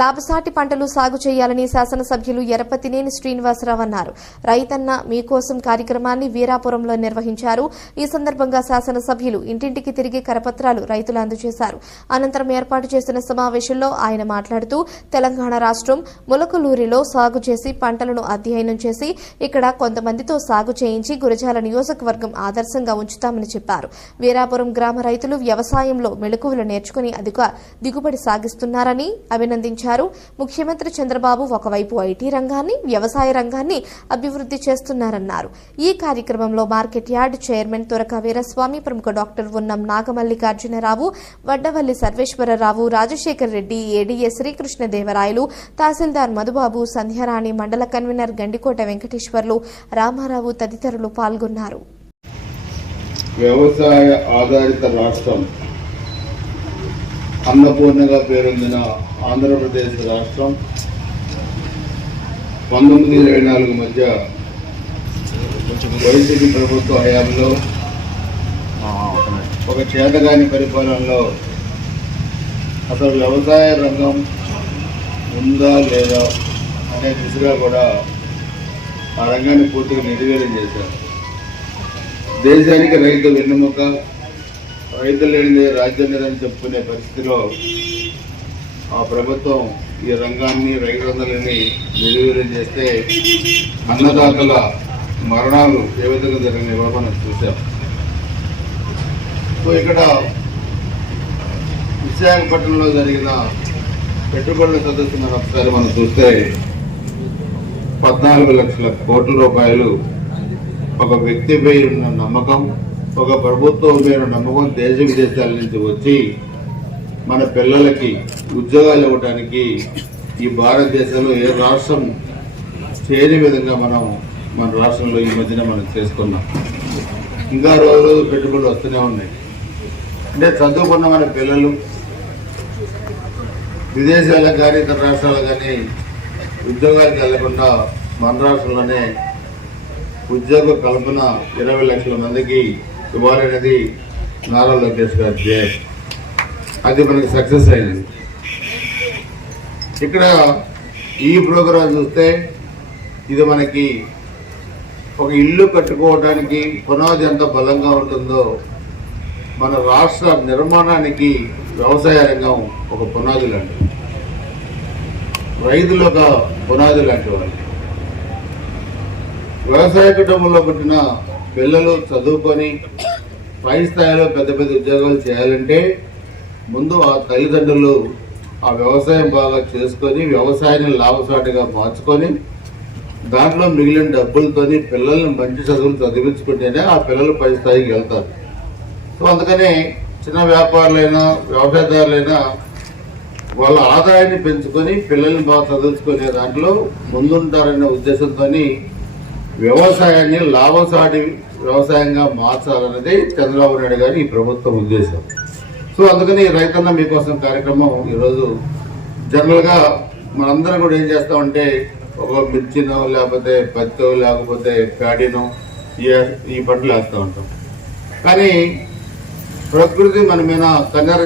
లాభసాటి పంటలు సాగు చేయాలని శాసనసభ్యులు ఎరపతినేని శ్రీనివాసరావు అన్నారు. రైతన్న మీకోసం కార్యక్రమాన్ని వీరాపురంలో నిర్వహించారు. ఈ సందర్భంగా శాసనసభ్యులు ఇంటింటికి తిరిగి కరపత్రాలు రైతులు అందజేశారు. అనంతరం ఏర్పాటు చేసిన సమావేశంలో ఆయన మాట్లాడుతూ తెలంగాణ రాష్ట్రం ములకలూరిలో సాగు చేసి పంటలను అధ్యయనం చేసి ఇక్కడ కొంతమందితో సాగు చేయించి గురజాల నియోజకవర్గం ఆదర్శంగా ఉంచుతామని చెప్పారు. వీరాపురం గ్రామ రైతులు వ్యవసాయంలో మెళకువలు నేర్చుకుని అధిక దిగుబడి సాగిస్తున్నారని అభినందించారు. ముఖ్యమంత్రి చంద్రబాబు ఒకవైపు ఐటీ రంగాన్ని వ్యవసాయ రంగాన్ని అభివృద్ధి చేస్తున్నారన్నారు. ఈ కార్యక్రమంలో market yard chairman Turaka Veeraswamy ప్రముఖ doctor Unnam Nagamallikarjuna Rao Vaddavalli Sarveswara Rao Rajasekhar Reddy ADA Srikrishnadevarayalu tahsildar Madhubabu Sandhyarani mandal convener Gandikota Venkateswarlu Ramarao తదితరులు పాల్గొన్నారు. వ్యవసాయ ఆధారిత రాష్ట్రం అన్నపూర్ణగా పేరొందిన ఆంధ్రప్రదేశ్ రాష్ట్రం పంతొమ్మిది ఇరవై నాలుగు మధ్య వైసీపీ ప్రభుత్వ హయాంలో ఒక చేతగాని పరిపాలనలో అసలు వ్యవసాయ రంగం ఉందా లేదా అనే దిశగా కూడా ఆ రంగాన్ని పూర్తిగా నిర్వీర్యం చేశారు. దేశానికి రైతు వెన్నుముక రైతు లేనిదే రాజ్యం లేదని చెప్పుకునే పరిస్థితిలో ఆ ప్రభుత్వం ఈ రంగాన్ని రైతులందరినీ నిర్వీర్యం చేస్తే అన్నదాతల మరణాలు ఏ విధంగా జరిగినాయో మనం చూసాం సో ఇక్కడ విశాఖపట్నంలో జరిగిన పెట్టుబడుల సదస్సు మనం ఒకసారి మనం చూస్తే పద్నాలుగు లక్షల కోట్ల రూపాయలు ఒక వ్యక్తిపై ఉన్న నమ్మకం ఒక ప్రభుత్వం మీద నమ్మకం దేశ విదేశాల నుంచి వచ్చి మన పిల్లలకి ఉద్యోగాలు ఇవ్వడానికి ఈ భారతదేశంలో ఏ రాష్ట్రం చేయని విధంగా మనం మన రాష్ట్రంలో ఈ మధ్యన మనం చేసుకున్నాం. ఇంకా రోజు రోజు పెట్టుబడులు వస్తూనే ఉన్నాయి. అంటే చదువుకున్న మన పిల్లలు విదేశాలకు కానీ ఇతర రాష్ట్రాలకు కానీ ఉద్యోగాలకు వెళ్ళకుండా మన రాష్ట్రంలోనే ఉద్యోగ కల్పన ఇరవై లక్షల మందికి ఇవ్వాలనేది నారా లోకేష్ గారి ధ్యేయం అది మనకి సక్సెస్ అయింది. ఇక్కడ ఈ ప్రోగ్రాం చూస్తే ఇది మనకి ఒక ఇల్లు కట్టుకోవడానికి పునాది ఎంత బలంగా ఉంటుందో మన రాష్ట్ర నిర్మాణానికి వ్యవసాయ రంగం ఒక పునాది లాంటిది. రైతులు ఒక పునాది లాంటి వాళ్ళు వ్యవసాయ కుటుంబంలో పుట్టిన పిల్లలు చదువుకొని పై స్థాయిలో పెద్ద పెద్ద ఉద్యోగాలు చేయాలంటే ముందు ఆ తల్లిదండ్రులు ఆ వ్యవసాయం బాగా చేసుకొని వ్యవసాయాన్ని లాభసాటిగా మార్చుకొని దాంట్లో మిగిలిన డబ్బులతోని పిల్లల్ని మంచి చదువులు చదివించుకుంటేనే ఆ పిల్లలు పై స్థాయికి వెళ్తారు. సో అందుకనే చిన్న వ్యాపారులైనా వ్యవసాయదారులైనా వాళ్ళ ఆదాయాన్ని పెంచుకొని పిల్లల్ని బాగా చదువుకునే దాంట్లో ముందుంటారనే ఉద్దేశంతో వ్యవసాయాన్ని లాభసాటి వ్యవసాయంగా మార్చాలన్నది చంద్రబాబు నాయుడు గారి ఈ ప్రభుత్వం ఉద్దేశం. సో అందుకని రైతన్న మీకోసం కార్యక్రమం ఈరోజు జనరల్గా మనందరం కూడా ఏం చేస్తామంటే ఒక మిర్చినో లేకపోతే పత్తో లేకపోతే ప్యాడీనో ఈ పంటలు వేస్తూ ఉంటాం. కానీ ప్రకృతి మన మీద కన్నర